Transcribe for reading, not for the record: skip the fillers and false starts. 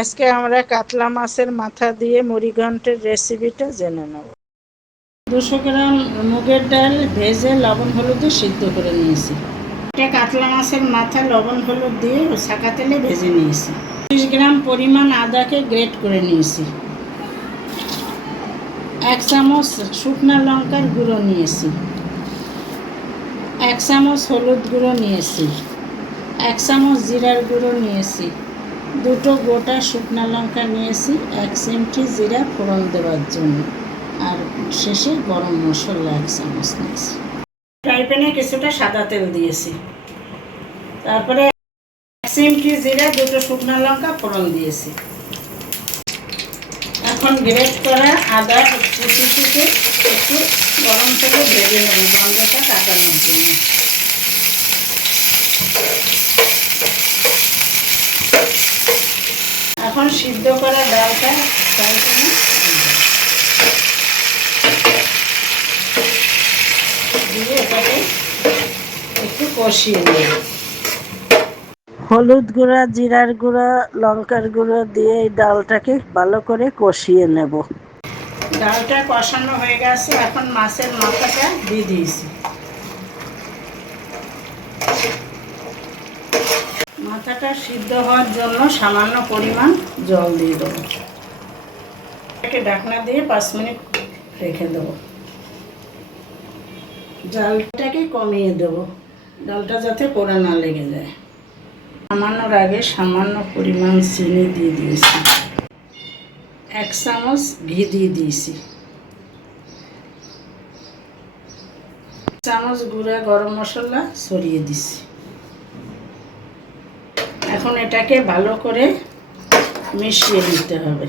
আজকে আমরা কাতলা মাছের মাথা দিয়ে মুড়িঘণ্টের রেসিপিটা জেনে নেব। 200 গ্রাম মুগের ডাল ভেজে লবণ হলুদে সিদ্ধ করে নিয়েছি। এটা কাতলা মাছের মাথা লবণ হলুদ দিয়ে ছাঁকা তেলে ভেজে নিয়েছি। 30 গ্রাম পরিমাণ আদাকে গ্রেট করে নিয়েছি। 1 চামচ শুকনো লঙ্কার গুঁড়ো নিয়েছি। 1 চামচ হলুদ গুঁড়ো নিয়েছি। 1 চামচ জিরার গুঁড়ো নিয়েছি। 2টো গোটা শুকনো লঙ্কা নিয়েছি। 1 চিমটি জিরা ফোড়ন দেওয়ার জন্য, আর শেষে গরম মশলা 1 চামচ নিয়েছি। ফ্রাই প্যানে কিছুটা সাদা তেল দিয়েছি। তারপরে 1 চিমটি জিরা, 2টো শুকনো লঙ্কা ফোড়ন দিয়েছি। এখন গ্রেট করা আদা কুচিটিকে একটু গরম তেলে ভেজে নেব গন্ধটা কাটানোর জন্য। এখন সিদ্ধ করা ডালটা ফ্রাই প্যানে দিয়ে এটাকে একটু কষিয়ে নেব। হলুদ গুঁড়া, জিরার গুঁড়া, লঙ্কার গুঁড়ো দিয়ে এই ডালটাকে ভালো করে কষিয়ে নেব। ডালটা কষানো হয়ে গেছে, এখন মাছের মাথাটা দিয়ে দিয়েছি। মাথাটা সিদ্ধ হওয়ার জন্য সামান্য পরিমাণ জল দিয়ে দেবো। এটাকে ঢাকনা দিয়ে 5 মিনিট রেখে দেবো। জালটাকে কমিয়ে দেবো, ডালটা যাতে পোড়া না লেগে যায়। নামানোর আগে সামান্য পরিমাণ চিনি দিয়ে দিয়েছি। 1 চামচ ঘি দিয়ে দিয়েছি। 1 চামচ গুঁড়া গরম মশলা ছড়িয়ে দিছি। এখন এটাকে ভালো করে মিশিয়ে নিতে হবে।